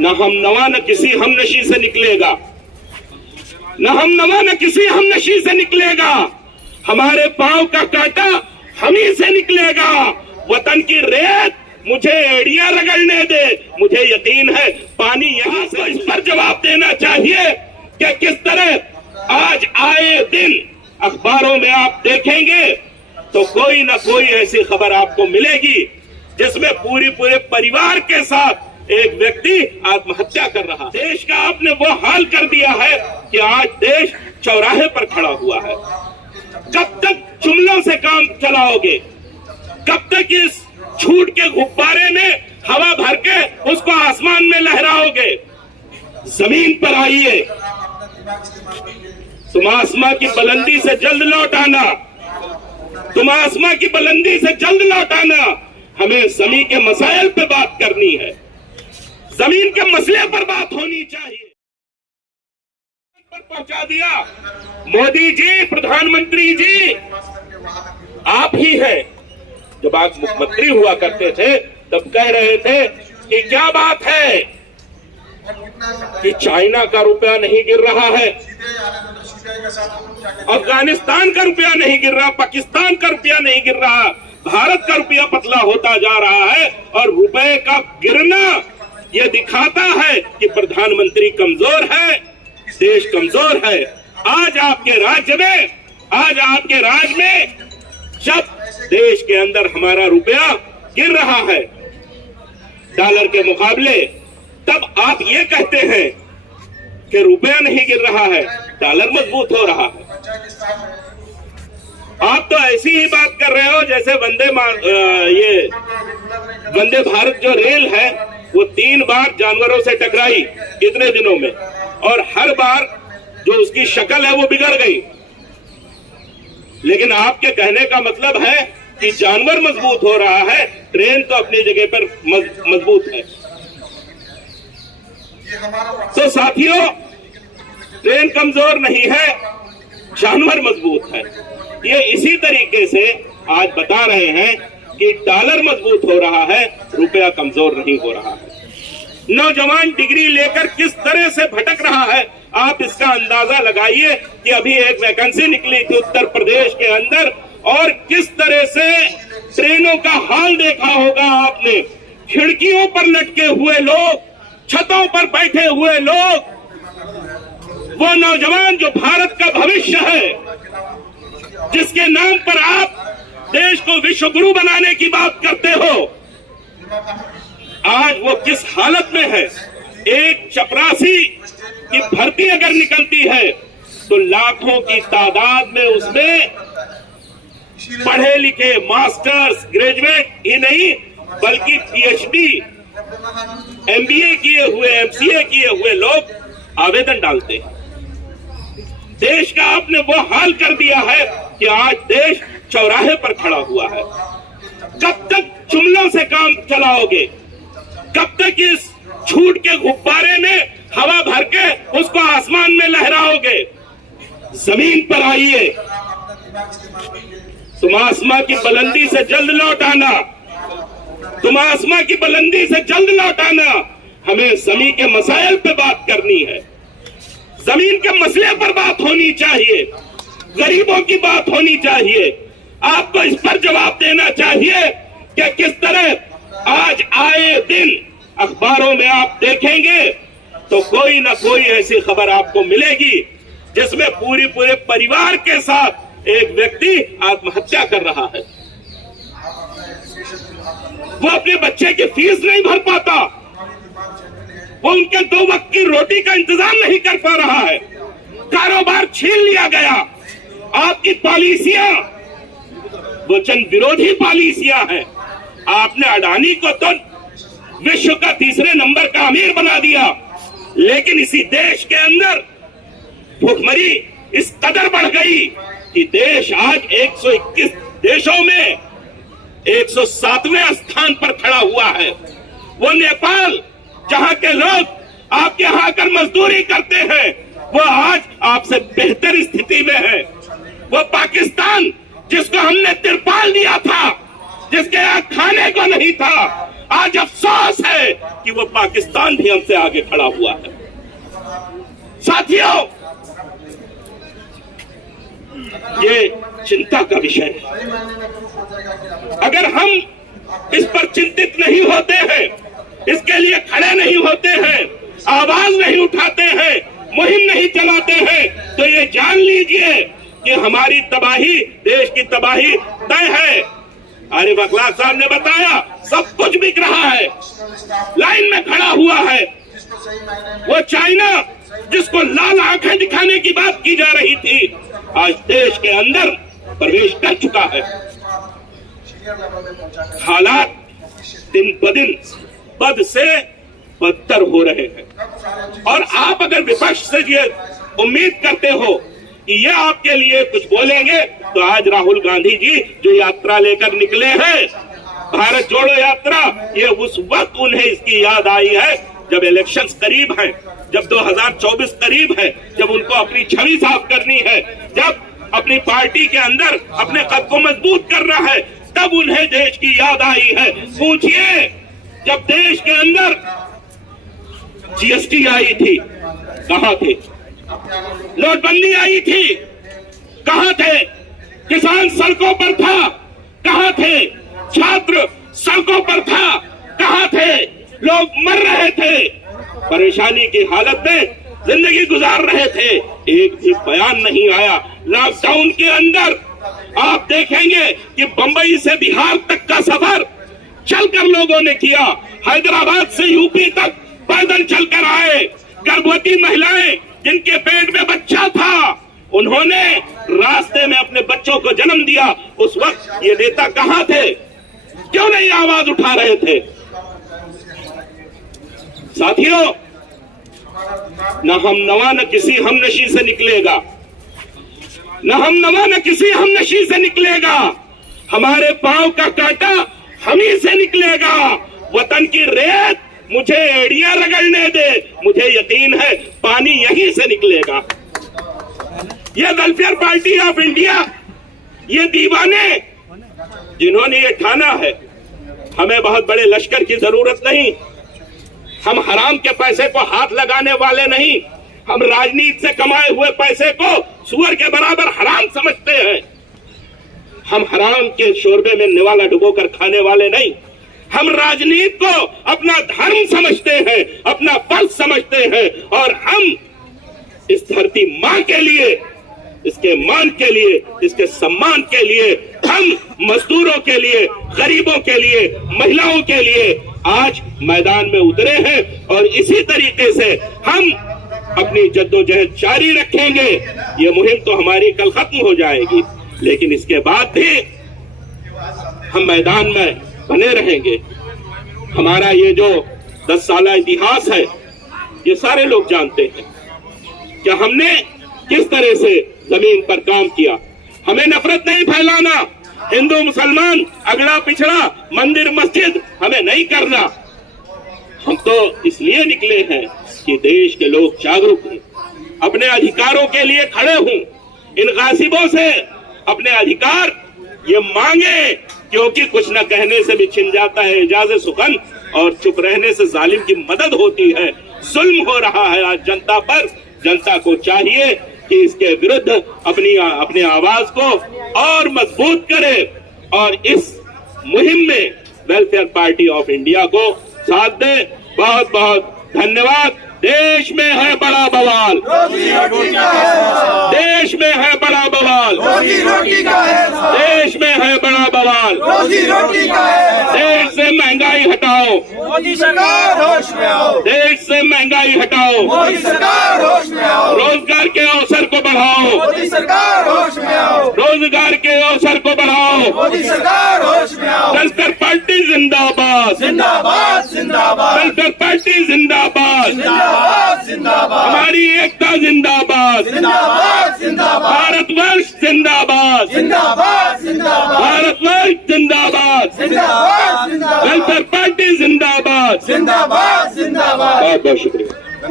न हम नवा न किसी हमनशी से निकलेगा, न हम नवा न किसी हमनशी से निकलेगा। हमारे पांव का कांटा हम ही से निकलेगा। वतन की रेत मुझे एड़ियां रगड़ने दे, मुझे यकीन है पानी यहां से। इस पर जवाब देना चाहिए कि किस तरह आज आए दिन अखबारों में आप देखेंगे तो कोई ना कोई ऐसी खबर आपको मिलेगी जिसमें पूरे परिवार के साथ एक व्यक्ति आत्महत्या कर रहा है। देश का आपने वो हाल कर दिया है कि आज देश चौराहे पर खड़ा हुआ है। कब तक जुमलों से काम चलाओगे? कब तक इस झूठ के गुब्बारे में हवा भर के उसको आसमान में लहराओगे? जमीन पर आइए, तुम आसमां की बुलंदी से जल्द लौट आना, तुम आसमां की बुलंदी से जल्द लौट आना। हमें जमीन के मसाइल पे बात करनी है, जमीन के मसले पर बात होनी चाहिए। पर पहुंचा दिया मोदी जी, प्रधानमंत्री जी आप ही हैं। जब आप मुख्यमंत्री हुआ करते थे तब कह रहे थे कि क्या बात है कि चाइना का रुपया नहीं गिर रहा है, अफगानिस्तान का रुपया नहीं गिर रहा, पाकिस्तान का रुपया नहीं गिर रहा, भारत का रुपया पतला होता जा रहा है। और रुपए का गिरना यह दिखाता है कि प्रधानमंत्री कमजोर है, देश कमजोर है। आज आपके राज्य में जब देश के अंदर हमारा रुपया गिर रहा है डॉलर के मुकाबले, तब आप ये कहते हैं कि रुपया नहीं गिर रहा है, डॉलर मजबूत हो रहा है। आप तो ऐसी ही बात कर रहे हो जैसे वंदे भारत जो रेल है वो 3 बार जानवरों से टकराई कितने दिनों में, और हर बार जो उसकी शक्ल है वो बिगड़ गई। लेकिन आपके कहने का मतलब है कि जानवर मजबूत हो रहा है, ट्रेन तो अपनी जगह पर मजबूत है। तो साथियों, ट्रेन कमजोर नहीं है, जानवर मजबूत है। ये इसी तरीके से आज बता रहे हैं कि डॉलर मजबूत हो रहा है, रुपया कमजोर नहीं हो रहा है। नौजवान डिग्री लेकर किस तरह से भटक रहा है, आप इसका अंदाजा लगाइए कि अभी एक वैकेंसी निकली थी उत्तर प्रदेश के अंदर, और किस तरह से ट्रेनों का हाल देखा होगा आपने। खिड़कियों पर लटके हुए लोग, छतों पर बैठे हुए लोग, वो नौजवान जो भारत का भविष्य है, जिसके नाम पर आप देश को विश्व गुरु बनाने की बात करते हो, आज वो किस हालत में है। एक चपरासी की भर्ती अगर निकलती है तो लाखों की तादाद में उसमें पढ़े लिखे मास्टर्स, ग्रेजुएट ही नहीं बल्कि पीएचडी, एमबीए किए हुए, एमसीए किए हुए लोग आवेदन डालते हैं। देश का आपने वो हाल कर दिया है कि आज देश चौराहे पर खड़ा हुआ है। कब तक जुमलों से काम चलाओगे? कब तक इस झूठ के गुब्बारे में हवा भर के उसको आसमान में लहराओगे? जमीन पर आइए, तुम आसमां की बुलंदी से जल्द लौट आना, तुम आसमां की बुलंदी से जल्द लौट आना। हमें जमीन के मसाइल पे बात करनी है, जमीन के मसले पर बात होनी चाहिए, गरीबों की बात होनी चाहिए। आपको इस पर जवाब देना चाहिए कि किस तरह आज आए दिन अखबारों में आप देखेंगे तो कोई ना कोई ऐसी खबर आपको मिलेगी जिसमें पूरे परिवार के साथ एक व्यक्ति आत्महत्या कर रहा है। वो अपने बच्चे की फीस नहीं भर पाता, वो उनके 2 वक्त की रोटी का इंतजाम नहीं कर पा रहा है, कारोबार छीन लिया गया। आपकी पॉलिसियां वो चंद विरोधी पॉलिसियां हैं। आपने अडानी को तो विश्व का 3रे नंबर का अमीर बना दिया, लेकिन इसी देश के अंदर भुखमरी इस कदर बढ़ गई कि देश आज 121 देशों में 107वें स्थान पर खड़ा हुआ है। वो नेपाल जहां के लोग आपके यहां आकर मजदूरी करते हैं, वो आज आपसे बेहतर स्थिति में है। वो पाकिस्तान जिसको हमने तिरपाल दिया था, जिसके यहां खाने को नहीं था, आज अफसोस है कि वो पाकिस्तान भी हमसे आगे खड़ा हुआ है। साथियों, ये चिंता का विषय है। अगर हम इस पर चिंतित नहीं होते हैं, इसके लिए खड़े नहीं होते हैं, आवाज नहीं उठाते हैं, मुहिम नहीं चलाते हैं, तो ये जान लीजिए कि हमारी तबाही, देश की तबाही तय है। आरिफ अखलाक साहब ने बताया, सब कुछ बिक रहा है, लाइन में खड़ा हुआ है। वो चाइना जिसको लाल आंखें दिखाने की बात की जा रही थी, आज देश के अंदर प्रवेश कर चुका है। हालात दिन ब दिन बद से बदतर हो रहे हैं और आप अगर विपक्ष से ये उम्मीद करते हो कि ये आपके लिए कुछ बोलेंगे, तो आज राहुल गांधी जी जो यात्रा लेकर निकले हैं, भारत जोड़ो यात्रा, ये उस वक्त उन्हें इसकी याद आई है जब इलेक्शंस करीब हैं, जब 2024 करीब है, जब उनको अपनी छवि साफ करनी है, जब अपनी पार्टी के अंदर अपने कद को मजबूत करना है, तब उन्हें देश की याद आई है। पूछिए, जब देश के अंदर जीएसटी आई थी, कहां थे? नोटबंदी आई थी, कहां थे? किसान सड़कों पर था, कहां थे? छात्र सड़कों पर था, कहां थे? लोग मर रहे थे, परेशानी की हालत में जिंदगी गुजार रहे थे, एक भी बयान नहीं आया। लॉकडाउन के अंदर आप देखेंगे कि बंबई से बिहार तक का सफर चलकर लोगों ने किया, हैदराबाद से यूपी तक पैदल चलकर आए। गर्भवती महिलाएं जिनके पेट में बच्चा था, उन्होंने रास्ते में अपने बच्चों को जन्म दिया। उस वक्त ये नेता कहां थे? क्यों नहीं आवाज उठा रहे थे? साथियों, न हम नवा न किसी हमनशी से निकलेगा, न हम नवा न किसी हमनशी से निकलेगा। हमारे पांव का कांटा हम ही से निकलेगा। वतन की रेत मुझे एड़ियां रगड़ने दे, मुझे यकीन है पानी यहीं से निकलेगा। ये वेलफेयर पार्टी ऑफ इंडिया, ये दीवाने जिन्होंने ये ठाना है, हमें बहुत बड़े लश्कर की जरूरत नहीं, हम हराम के पैसे को हाथ लगाने वाले नहीं, हम राजनीति से कमाए हुए पैसे को सुअर के बराबर हराम समझते हैं। हम हराम के शोरबे में निवाला डुबोकर खाने वाले नहीं, हम राजनीति को अपना धर्म समझते हैं, अपना फर्ज समझते हैं, और हम इस धरती मां के लिए, इसके मान के लिए, इसके सम्मान के लिए, हम मजदूरों के लिए, गरीबों के लिए, महिलाओं के लिए आज मैदान में उतरे हैं। और इसी तरीके से हम अपनी जद्दोजहद जारी रखेंगे। ये मुहिम तो हमारी कल खत्म हो जाएगी, लेकिन इसके बाद भी हम मैदान में बने रहेंगे। हमारा ये जो 10 साल इतिहास है, ये सारे लोग जानते हैं कि हमने किस तरह से जमीन पर काम किया। हमें नफरत नहीं फैलाना, हिंदू मुसलमान, अगड़ा पिछड़ा, मंदिर मस्जिद हमें नहीं करना। हम तो इसलिए निकले हैं कि देश के लोग जागरूक हों, अपने अधिकारों के लिए खड़े हों, इन गासिबों से अपने अधिकार ये मांगे, क्योंकि कुछ न कहने से भी छिन जाता है एजाज़े सुखन, और चुप रहने से जालिम की मदद होती है। जुल्म हो रहा है आज जनता पर, जनता को चाहिए कि इसके विरुद्ध अपनी आवाज को और मजबूत करे, और इस मुहिम में वेलफेयर पार्टी ऑफ इंडिया को साथ दे। बहुत बहुत धन्यवाद। देश में है बड़ा बवाल, देश में है बड़ा बवाल, देश में है बड़ा बवाल। देश से महंगाई हटाओ, मोदी सरकार होश में आओ, देश से महंगाई हटाओ, मोदी सरकार होश में आओ, रोजगार के अवसर को बढ़ाओ, मोदी सरकार होश में आओ, रोजगार के अवसर को बढ़ाओ। मोदी सरकार होश में आओ। वेलफेयर पार्टी जिंदाबाद, जिंदाबाद जिंदाबाद, वेलफेयर पार्टी जिंदाबाद, जिंदाबाद जिंदाबाद, हमारी एकता जिंदाबाद, जिंदाबाद जिंदाबाद, भारतवर्ष जिंदाबाद, जिंदाबाद जिंदाबाद, भारतवर्ष जिंदाबाद, जिंदाबाद जिंदाबाद, वेलफेयर पार्टी जिंदाबाद। जिंदाबाद जिंदाबाद। बहुत बहुत शुक्रिया।